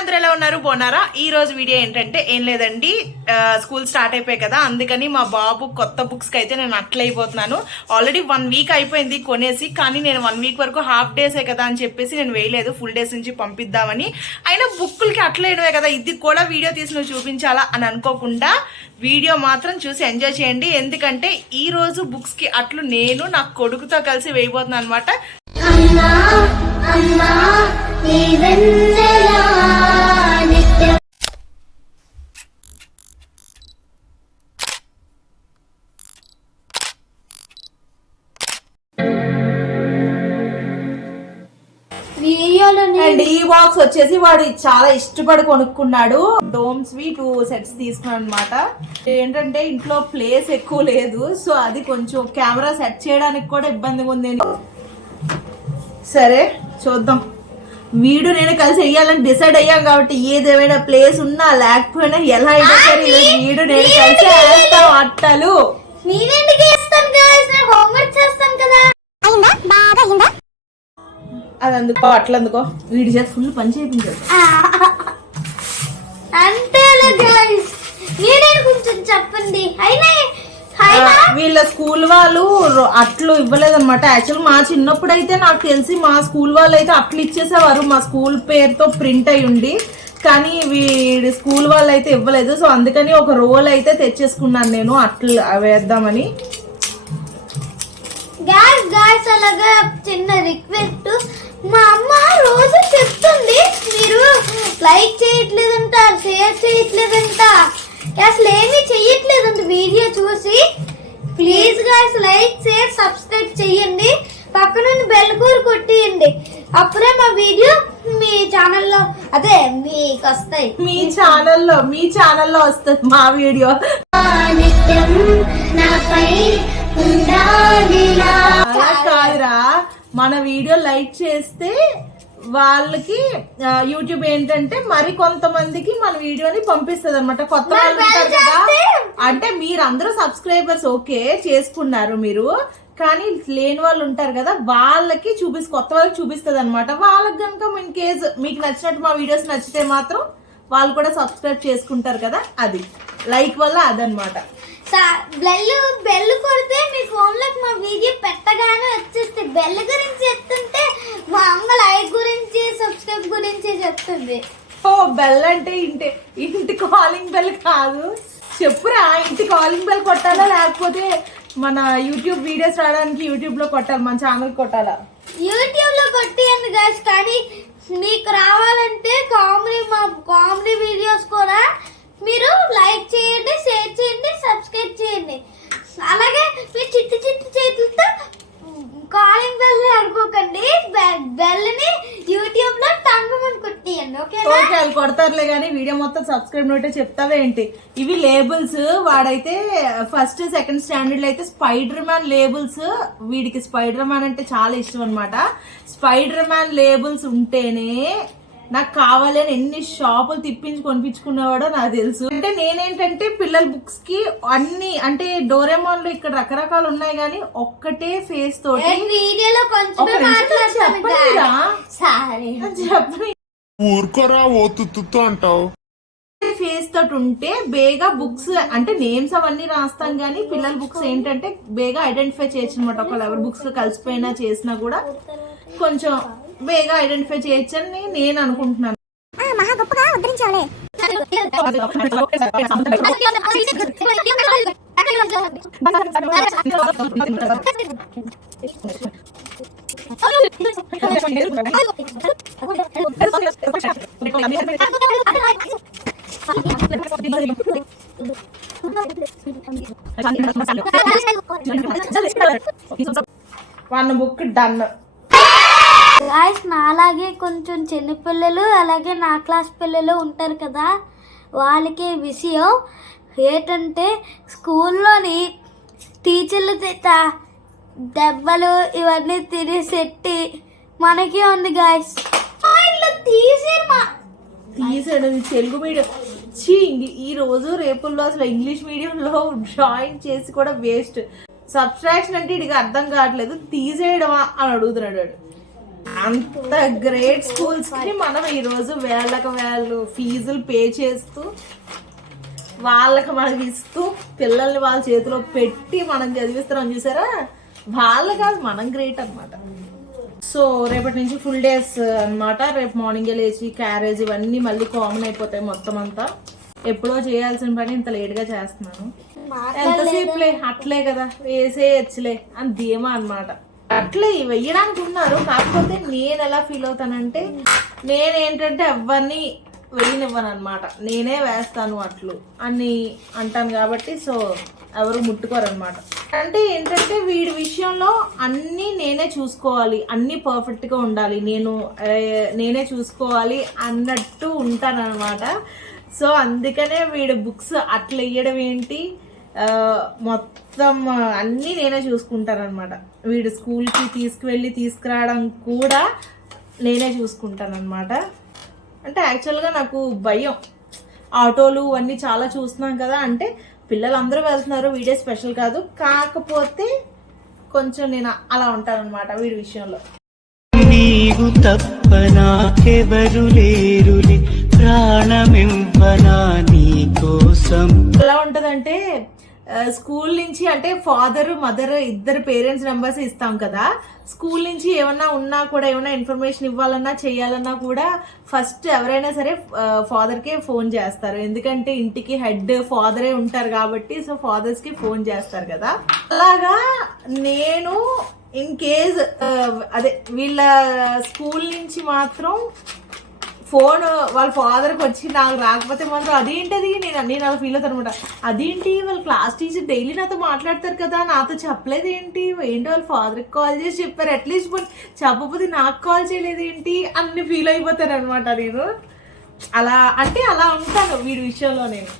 అందరూ ఎలా ఉన్నారు? బాగున్నారా? ఈ రోజు వీడియో ఏంటంటే ఏం లేదండి. స్కూల్ స్టార్ట్ అయిపోయాయి కదా అందుకని మా బాబు కొత్త బుక్స్కి అయితే నేను అట్లయిపోతున్నాను ఆల్రెడీ వన్ వీక్ అయిపోయింది కొనేసి కానీ నేను వన్ వీక్ వరకు హాఫ్ డేసే కదా అని చెప్పేసి నేను వేయలేదు. ఫుల్ డేస్ నుంచి పంపిద్దామని. అయినా బుక్కులకి అట్లా వేయడమే కదా ఇది కూడా వీడియో తీసి నువ్వు చూపించాలా అని అనుకోకుండా వీడియో మాత్రం చూసి ఎంజాయ్ చేయండి. ఎందుకంటే ఈ రోజు బుక్స్కి అట్లు నేను నా కొడుకుతో కలిసి వేయబోతున్నాను అనమాట అండ్. ఈ బాక్స్ వచ్చేసి వాడు చాలా ఇష్టపడి కొనుక్కున్నాడు. డోమ్స్ వి టూ సెట్స్ తీసుకున్నాడు అనమాట ఏంటంటే ఇంట్లో ప్లేస్ ఎక్కువ లేదు. సో అది కొంచెం కెమెరా సెట్ చేయడానికి కూడా ఇబ్బందిగా ఉంది. సరే చూద్దాం. వీడు నేను కలిసి వెయ్యాలని డిసైడ్ అయ్యాం కాబట్టి ఏదేమైనా ప్లేస్ ఉన్నా లేకపోయినా ఎలా అయినా సరే వీడు నేను కలిసి వేస్తాం అట్టలు. మీరెందుకు అది అందుకో అట్లా అందుకో వీడి చేసి ఫుల్ పని చేయించాడు. అంతేలే గైస్ కొంచెం చెప్పండి. అయినా వీళ్ళ స్కూల్ వాళ్ళు అట్లు ఇవ్వలేదన్నమాట. యాక్చువల్ మా చిన్నప్పుడు అయితే నాకు తెలిసి మా స్కూల్ వాళ్ళు అయితే అట్లు ఇచ్చేసేవారు. మా స్కూల్ పేరుతో ప్రింట్ అయి ఉండి కానీ వీడి స్కూల్ వాళ్ళు అయితే ఇవ్వలేదు. సో అందుకని ఒక రోల్ అయితే తెచ్చేసుకున్నాను నేను అట్లు వేద్దామని. గ్యాస్ గ్యాస్ అలాగా చిన్న రిక్వెస్ట్ మా అమ్మ రోజు చెప్తుంది మీరు లైక్ చేయట్లేదంట షేర్ చేయట్లేదంట. అసలు ఏమీ చెయ్యట్లేదంట వీడియో చూసి. Please guys like share subscribe చెయ్యండి. పక్కన బెల్ కూర కొట్టియండి. అప్పుడే మా వీడియో మీ ఛానల్లో అదే మీకు వస్తాయి. మీ ఛానల్లో మీ ఛానల్లో వస్తుంది మా వీడియో కాదురా. మన వీడియో లైక్ చేస్తే వాళ్ళకి యూట్యూబ్ ఏంటంటే మరి కొంతమందికి మన వీడియోని పంపిస్తుంది అనమాట కొత్త వాళ్ళు ఉంటారు కదా. అంటే మీరందరూ సబ్స్క్రైబర్స్ ఓకే చేసుకున్నారు మీరు. కానీ లేని వాళ్ళు ఉంటారు కదా వాళ్ళకి చూపిస్ కొత్త వాళ్ళకి చూపిస్తుంది అనమాట వాళ్ళకి కనుక ఇన్ కేస్ మీకు నచ్చినట్టు మా వీడియోస్ నచ్చితే మాత్రం వాళ్ళు కూడా సబ్స్క్రైబ్ చేసుకుంటారు కదా అది. లైక్ వల్ల అదనమాట బెల్ బెల్ కొడితే మీ ఫోన్లోకి మా వీడియో పెట్టగానే వచ్చేస్తే బెల్ గురించి చెప్తుంటే మా అమ్మ లైక్ గురించి సబ్స్క్రైబ్ గురించి చెప్తుంది. ఓ బెల్ అంటే ఇంటి ఇంటి కాలింగ్ బెల్ కాదు. చెప్పురా ఇంటి కాలింగ్ బెల్ కొట్టాలా? లేకపోతే మన యూట్యూబ్ వీడియోస్ రావడానికి యూట్యూబ్లో కొట్టాలి? మన ఛానల్ కొట్టాలా? యూట్యూబ్లో కొట్టియండి గాయస్ కానీ మీకు రావాలంటే కామెడీ మా కామెడీ వీడియోస్ కూడా మీరు లైక్ చేయండి షేర్ చేయండి సబ్స్క్రైబ్ చేయండి. అలాగే మీ చిట్టి చిట్టి చేతులతో కాలింగ్ బెల్ అనుకోకండి బెల్ని యూట్యూబ్లో టంగమని ఓకే వాళ్ళు కొడతారులే కానీ వీడియో మొత్తం సబ్స్క్రైబ్ నోటే చెప్తావేంటి ఇవి లేబుల్స్ వాడైతే ఫస్ట్ సెకండ్ స్టాండర్డ్లో అయితే స్పైడర్ మ్యాన్ లేబుల్స్ వీడికి స్పైడర్ మ్యాన్ అంటే చాలా ఇష్టం అనమాట స్పైడర్ మ్యాన్ లేబుల్స్ ఉంటేనే నాకు కావాలి అని ఎన్ని షాపులు తిప్పించి కొనిపించుకునేవాడో నాకు తెలుసు. అంటే నేనేంటంటే పిల్లల బుక్స్కి అన్ని అంటే డోరేమాన్లో ఇక్కడ రకరకాలు ఉన్నాయి కానీ ఒక్కటే ఫేస్ తోటి చెప్పని ఊరుకోరా ఓ తుత్తుతో అంటావు. ఫేస్ తోటి ఉంటే బేగా బుక్స్ అంటే నేమ్స్ అవన్నీ రాస్తాం కానీ పిల్లల బుక్స్ ఏంటంటే బేగా ఐడెంటిఫై చేయొచ్చు అనమాట ఒకళ్ళు ఎవరి బుక్స్ కలిసిపోయినా చేసినా కూడా కొంచెం బేగా ఐడెంటిఫై చేయొచ్చు అని నేను అనుకుంటున్నాను. మహా గొప్పగా ఉద్ధరించావులే. One book done. గాయస్ నాలాగే కొంచెం చిన్నపిల్లలు అలాగే నా క్లాస్ పిల్లలు ఉంటారు కదా. వాళ్ళకి విషయం ఏంటంటే స్కూల్లోని టీచర్లు దెబ్బలు ఇవన్నీ తినేసెట్టి మనకే ఉంది గాయస్ తీసాడు తెలుగు మీడియం చీ ఈ రోజు రేపుల్లో అసలు ఇంగ్లీష్ మీడియంలో జాయిన్ చేసి కూడా వేస్ట్ సబ్స్ట్రాక్షన్ అంటే ఇడికి అర్థం కావట్లేదు. తీసేయడమా అని అడుగుతున్నాడు అంత గ్రేట్ స్కూల్స్కి మనం ఈ రోజు వేళ్ళకి వేళ్ళు ఫీజులు పే చేస్తూ వాళ్ళకి మనకి ఇస్తూ పిల్లల్ని వాళ్ళ చేతిలో పెట్టి మనం చదివిస్తున్నాం చూసారా? వాళ్ళు కాదు మనం గ్రేట్ అన్నమాట. సో రేపటి నుంచి ఫుల్ డేస్ అన్నమాట. రేపు మార్నింగ్ లేచి క్యారేజ్ ఇవన్నీ మళ్ళీ కామన్ అయిపోతాయి మొత్తం అంతా. ఎప్పుడో చేయాల్సిన పని ఇంత లేట్గా చేస్తున్నాను. ఎంతసేపులే? అట్లే కదా. వేసేయచ్చులే అని ధీమా అన్నమాట. అట్లే వెయ్యడానికి ఉన్నారు. కాకపోతే నేను ఎలా ఫీల్ అవుతానంటే నేనేంటంటే ఎవరిని వేయనివ్వను అనమాట నేనే వేస్తాను అట్లు అని అంటాను కాబట్టి సో ఎవరు ముట్టుకోరు అనమాట అంటే ఏంటంటే వీడి విషయంలో అన్నీ నేనే చూసుకోవాలి అన్నీ పర్ఫెక్ట్గా ఉండాలి. నేను నేనే చూసుకోవాలి అన్నట్టు ఉంటానన్నమాట. సో అందుకనే వీడి బుక్స్ అట్లా వేయడం ఏంటి? మొత్తం అన్నీ నేనే చూసుకుంటాను అనమాట వీడు స్కూల్కి తీసుకువెళ్ళి తీసుకురావడం కూడా నేనే చూసుకుంటాను అనమాట అంటే యాక్చువల్గా నాకు భయం. ఆటోలు అన్నీ చాలా చూస్తున్నాం కదా అంటే పిల్లలు అందరూ వెళ్తున్నారు వీడే స్పెషల్ కాదు. కాకపోతే కొంచెం నేను అలా ఉంటాను అనమాట వీడి విషయంలో. నీవు తప్ప నాకెవరు లేరులే. ప్రాణమివ్వనా నీ కోసం? ఎలా ఉంటదంటే స్కూల్ నుంచి అంటే ఫాదర్ మదర్ ఇద్దరు పేరెంట్స్ నెంబర్స్ ఇస్తాం కదా. స్కూల్ నుంచి ఏమన్నా ఉన్నా కూడా ఏమైనా ఇన్ఫర్మేషన్ ఇవ్వాలన్నా చేయాలన్నా కూడా ఫస్ట్ ఎవరైనా సరే ఫాదర్కే ఫోన్ చేస్తారు. ఎందుకంటే ఇంటికి హెడ్ ఫాదరే ఉంటారు కాబట్టి సో ఫాదర్స్కి ఫోన్ చేస్తారు కదా. అలాగా నేను ఇన్ కేస్ అదే వీళ్ళ స్కూల్ నుంచి మాత్రం ఫోన్ వాళ్ళ ఫాదర్కి వచ్చి నాకు రాకపోతే మాత్రం అదేంటది? నేను నేను అలా ఫీల్ అవుతాను అనమాట అదేంటి? వాళ్ళ క్లాస్ టీచర్ డైలీ నాతో మాట్లాడతారు కదా నాతో చెప్పలేదు ఏంటి ఏంటి వాళ్ళ ఫాదర్కి కాల్ చేసి చెప్పారు? అట్లీస్ట్ పోనీ చెప్పకపోతే నాకు కాల్ చేయలేదు ఏంటి అన్ని ఫీల్ అయిపోతాను అనమాట నేను. అలా అంటే అలా ఉంటాను వీడి విషయంలో నేను.